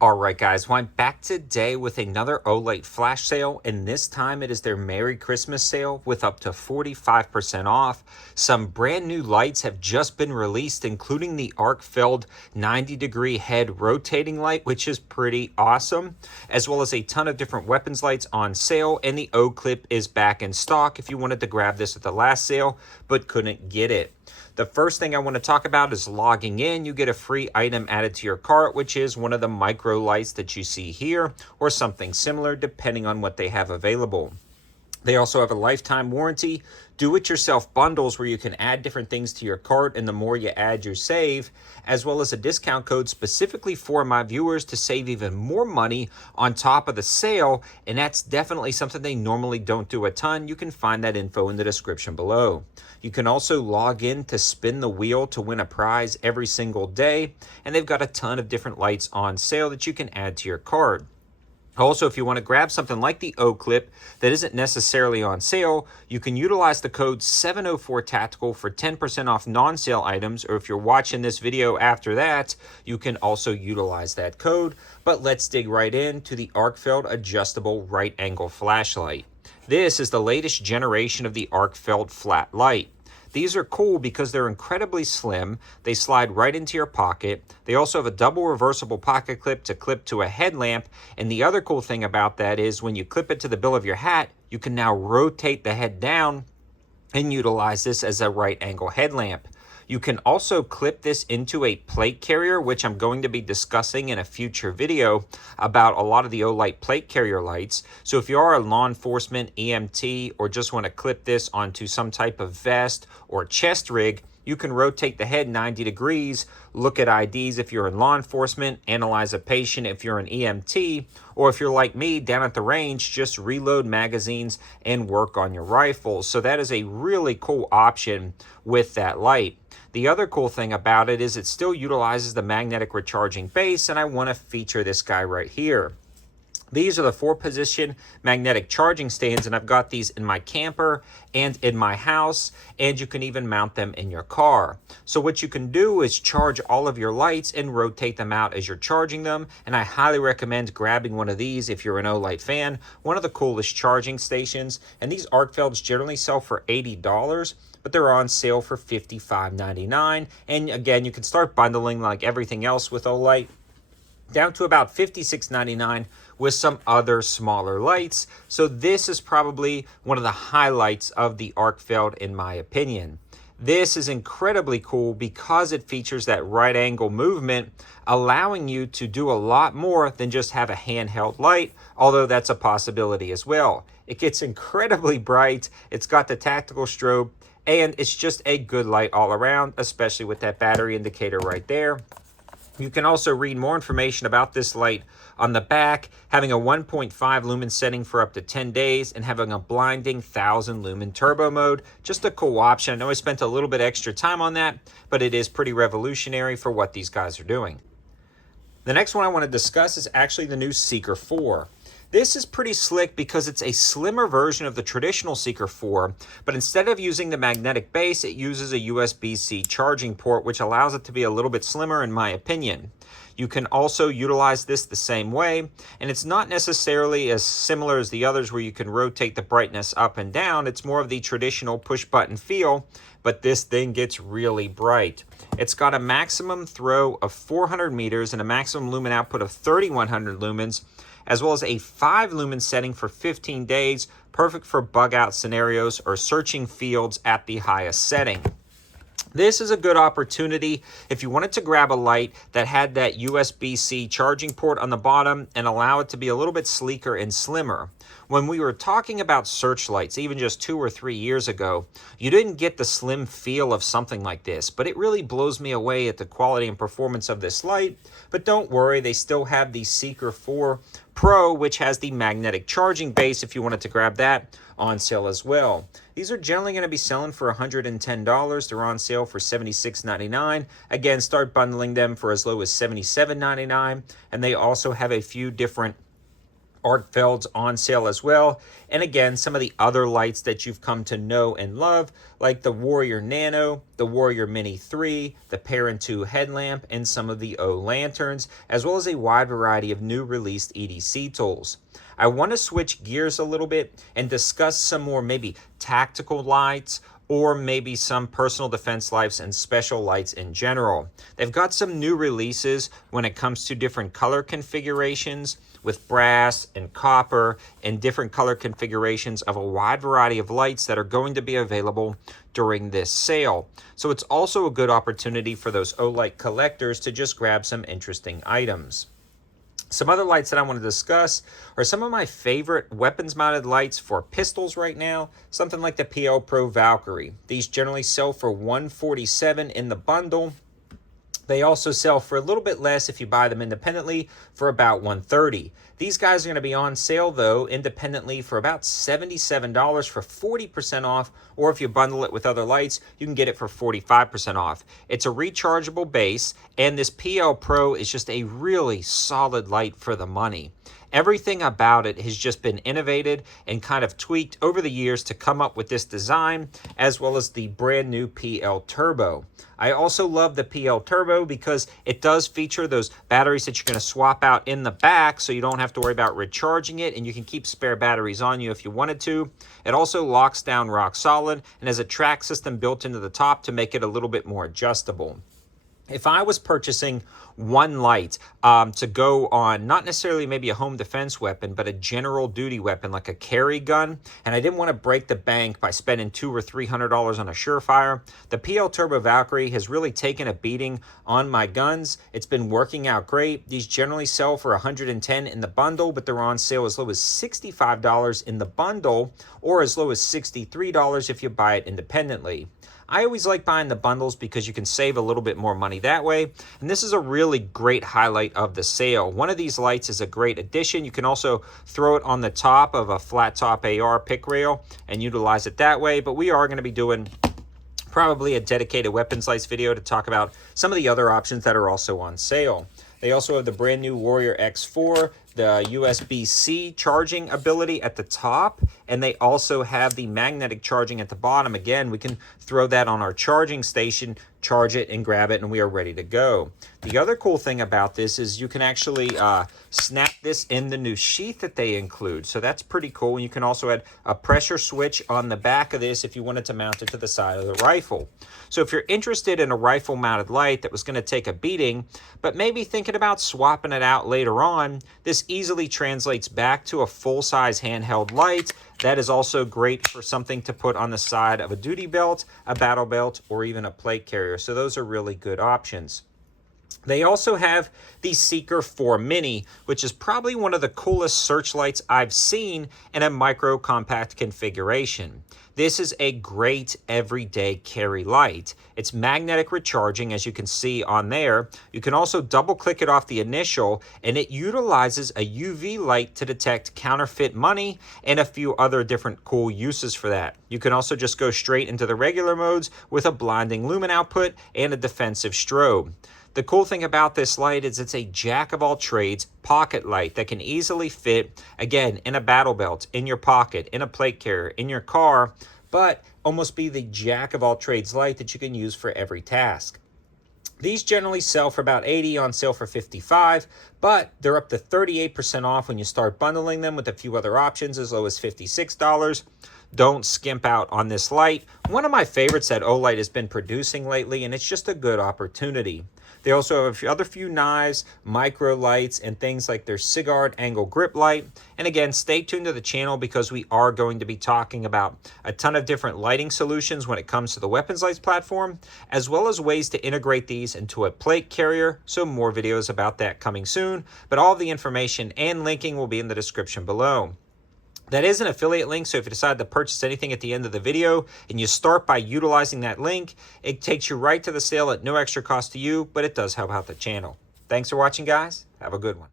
Alright guys, well I'm back today with another Olight flash sale, and this time it is their Merry Christmas sale with up to 45% off. Some brand new lights have just been released, including the Arcfeld 90-degree head rotating light, which is pretty awesome, as well as a ton of different weapons lights on sale, and the O-clip is back in stock if you wanted to grab this at the last sale but couldn't get it. The first thing I want to talk about is logging in. You get a free item added to your cart, which is one of the micro lights that you see here, or something similar, depending on what they have available. They also have a lifetime warranty, do-it-yourself bundles where you can add different things to your cart, and the more you add, you save, as well as a discount code specifically for my viewers to save even more money on top of the sale, and that's definitely something they normally don't do a ton. You can find that info in the description below. You can also log in to spin the wheel to win a prize every single day, and they've got a ton of different lights on sale that you can add to your cart. Also, if you want to grab something like the O-clip that isn't necessarily on sale, you can utilize the code 704TACTICAL for 10% off non-sale items, or if you're watching this video after that, you can also utilize that code. But let's dig right into the Arcfeld adjustable right angle flashlight. This is the latest generation of the Arcfeld flat light. These are cool because they're incredibly slim. They slide right into your pocket. They also have a double reversible pocket clip to clip to a headlamp. And the other cool thing about that is when you clip it to the bill of your hat, you can now rotate the head down and utilize this as a right angle headlamp. You can also clip this into a plate carrier, which I'm going to be discussing in a future video about a lot of the Olight plate carrier lights. So if you are a law enforcement, EMT, or just want to clip this onto some type of vest or chest rig, you can rotate the head 90 degrees, look at IDs if you're in law enforcement, analyze a patient if you're an EMT, or if you're like me down at the range, just reload magazines and work on your rifle. So that is a really cool option with that light. The other cool thing about it is it still utilizes the magnetic recharging base, and I want to feature this guy right here. These are the 4-position magnetic charging stands, and I've got these in my camper and in my house, and you can even mount them in your car. So what you can do is charge all of your lights and rotate them out as you're charging them, and I highly recommend grabbing one of these if you're an Olight fan. One of the coolest charging stations, and these Arcfelds generally sell for $80, but they're on sale for $55.99, and again, you can start bundling like everything else with Olight down to about $56.99 with some other smaller lights. So this is probably one of the highlights of the Arcfeld in my opinion. This is incredibly cool because it features that right angle movement, allowing you to do a lot more than just have a handheld light, although that's a possibility as well. It gets incredibly bright, it's got the tactical strobe, and it's just a good light all around, especially with that battery indicator right there. You can also read more information about this light on the back, having a 1.5 lumen setting for up to 10 days and having a blinding 1000 lumen turbo mode. Just a cool option. I know I spent a little bit extra time on that, but it is pretty revolutionary for what these guys are doing. The next one I want to discuss is actually the new Seeker 4. This is pretty slick because it's a slimmer version of the traditional Seeker 4, but instead of using the magnetic base, it uses a USB-C charging port, which allows it to be a little bit slimmer in my opinion. You can also utilize this the same way, and it's not necessarily as similar as the others where you can rotate the brightness up and down. It's more of the traditional push-button feel, but this thing gets really bright. It's got a maximum throw of 400 meters and a maximum lumen output of 3100 lumens, as well as a 5 lumen setting for 15 days, perfect for bug out scenarios or searching fields at the highest setting. This is a good opportunity if you wanted to grab a light that had that USB-C charging port on the bottom and allow it to be a little bit sleeker and slimmer. When we were talking about searchlights, even just 2 or 3 years ago, you didn't get the slim feel of something like this, but it really blows me away at the quality and performance of this light. But don't worry, they still have the Seeker 4 Pro, which has the magnetic charging base if you wanted to grab that, on sale as well. These are generally going to be selling for $110. They're on sale for $76.99. Again, start bundling them for as low as $77.99. And they also have a few different Arcfeld's on sale as well. And again, some of the other lights that you've come to know and love, like the Warrior Nano, the Warrior Mini 3, the Perrin 2 headlamp, and some of the O lanterns, as well as a wide variety of new released EDC tools. I want to switch gears a little bit and discuss some more maybe tactical lights, or maybe some personal defense lights and special lights in general. They've got some new releases when it comes to different color configurations with brass and copper and different color configurations of a wide variety of lights that are going to be available during this sale. So it's also a good opportunity for those Olight collectors to just grab some interesting items. Some other lights that I want to discuss are some of my favorite weapons-mounted lights for pistols right now, something like the Pro Valkyrie. These generally sell for $147 in the bundle. They also sell for a little bit less if you buy them independently for about $130. These guys are going to be on sale, though, independently for about $77 for 40% off, or if you bundle it with other lights, you can get it for 45% off. It's a rechargeable base, and this PL Pro is just a really solid light for the money. Everything about it has just been innovated and kind of tweaked over the years to come up with this design, as well as the brand new PL Turbo. I also love the PL Turbo because it does feature those batteries that you're going to swap out in the back, so you don't have to worry about recharging it, and you can keep spare batteries on you if you wanted to. It also locks down rock solid and has a track system built into the top to make it a little bit more adjustable. If I was purchasing one light to go on, not necessarily maybe a home defense weapon, but a general duty weapon like a carry gun, and I didn't want to break the bank by spending $200 or $300 on a Surefire, the PL Turbo Valkyrie has really taken a beating on my guns. It's been working out great. These generally sell for $110 in the bundle, but they're on sale as low as $65 in the bundle, or as low as $63 if you buy it independently. I always like buying the bundles because you can save a little bit more money that way. And this is a really great highlight of the sale. One of these lights is a great addition. You can also throw it on the top of a flat top AR pick rail and utilize it that way. But we are going to be doing probably a dedicated weapons lights video to talk about some of the other options that are also on sale. They also have the brand new Warrior X4, the USB-C charging ability at the top, and they also have the magnetic charging at the bottom. Again, we can throw that on our charging station, charge it and grab it, and we are ready to go. The other cool thing about this is you can actually snap this in the new sheath that they include. So that's pretty cool. And you can also add a pressure switch on the back of this if you wanted to mount it to the side of the rifle. So if you're interested in a rifle mounted light that was going to take a beating, but maybe thinking about swapping it out later on, this easily translates back to a full-size handheld light. That is also great for something to put on the side of a duty belt, a battle belt, or even a plate carrier. So those are really good options. They also have the Seeker 4 Mini, which is probably one of the coolest searchlights I've seen in a micro compact configuration. This is a great everyday carry light. It's magnetic recharging, as you can see on there. You can also double click it off the initial, and it utilizes a UV light to detect counterfeit money and a few other different cool uses for that. You can also just go straight into the regular modes with a blinding lumen output and a defensive strobe. The cool thing about this light is it's a jack-of-all-trades pocket light that can easily fit, again, in a battle belt, in your pocket, in a plate carrier, in your car, but almost be the jack-of-all-trades light that you can use for every task. These generally sell for about $80, on sale for $55, but they're up to 38% off when you start bundling them with a few other options as low as $56. Don't skimp out on this light. One of my favorites that Olight has been producing lately, and it's just a good opportunity. They also have a few knives, micro lights, and things like their Sigard angle grip light. And again, stay tuned to the channel because we are going to be talking about a ton of different lighting solutions when it comes to the weapons lights platform, as well as ways to integrate these into a plate carrier. So more videos about that coming soon, but all the information and linking will be in the description below. That is an affiliate link, so if you decide to purchase anything at the end of the video and you start by utilizing that link, it takes you right to the sale at no extra cost to you, but it does help out the channel. Thanks for watching, guys. Have a good one.